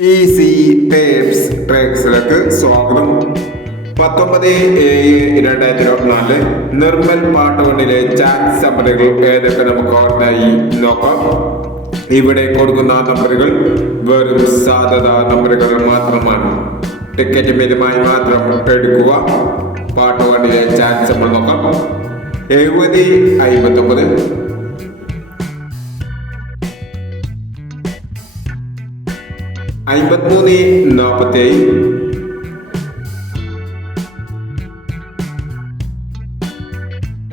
Easy സ്വാഗതം. പത്തൊമ്പത് ഏഴ് രണ്ടായിരത്തി ഇരുപത്തിനാല് നിർമ്മൽ പാട്ടുകൊണ്ടിലെ ചാൻസ് നമ്പറുകൾ ഏതൊക്കെ നമുക്ക് ഓർമ്മയായി നോക്കാം. ഇവിടെ കൊടുക്കുന്ന നമ്പറുകൾ വെറും സാധ്യത നമ്പറുകൾ മാത്രമാണ്. ടിക്കറ്റ് മിതമായി മാത്രം എടുക്കുക. പാട്ടുകൊണ്ടിലെ ചാൻസ് നമ്മൾ നോക്കാം. എഴുപത് അമ്പത്തൊമ്പത് അമ്പത്തിമൂന്ന് നാൽപ്പത്തേഴ്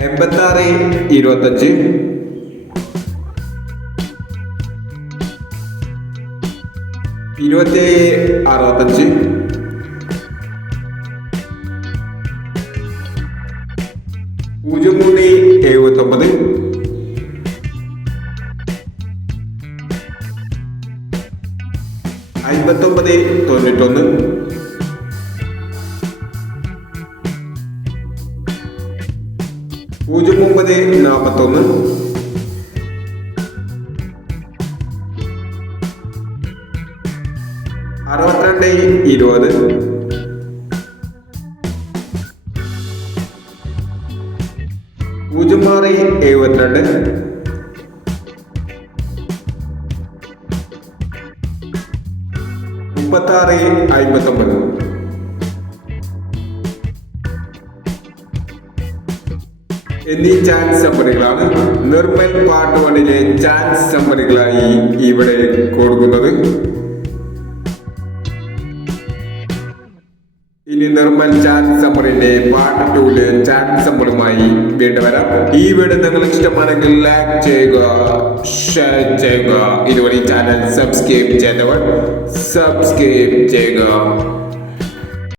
എൺപത്താറ് ഇരുപത്തഞ്ച് ഇരുപത്തേഴ് അറുപത്തഞ്ച് പൂജ്യം മൂന്ന് അമ്പത്തൊമ്പത് തൊണ്ണൂറ്റൊന്ന്. പൂജ്യം ഒമ്പത് നാൽപ്പത്തൊന്ന് അറുപത്തിരണ്ട് ഇരുപത്. പൂജ്യം ആറ് എഴുപത്തിരണ്ട്. മുപ്പത്താറ് അമ്പത്തൊമ്പത് എന്നീ ചാൻസ് നമ്പറുകളാണ് നിർമ്മൽ പാർട്ട് വണ്ണിലെ ചാൻസ് നമ്പറുകളായി ഇവിടെ കൊടുക്കുന്നത്. ഇനി നിർമ്മൽ ചാറ്റ് സമ്മറിന്റെ പാർട്ട് ടൂൽ ചാറ്റ് സമ്മറുമായി വീണ്ടും വരാം. ഈ വീഡിയോ നിങ്ങൾ ഇഷ്ടമാണെങ്കിൽ ലൈക്ക് ചെയ്യുക ഷെയർ ചെയ്യുക. ഇതുവരെ ചാനൽ സബ്സ്ക്രൈബ് ചെയ്തവർ സബ്സ്ക്രൈബ് ചെയ്യുക.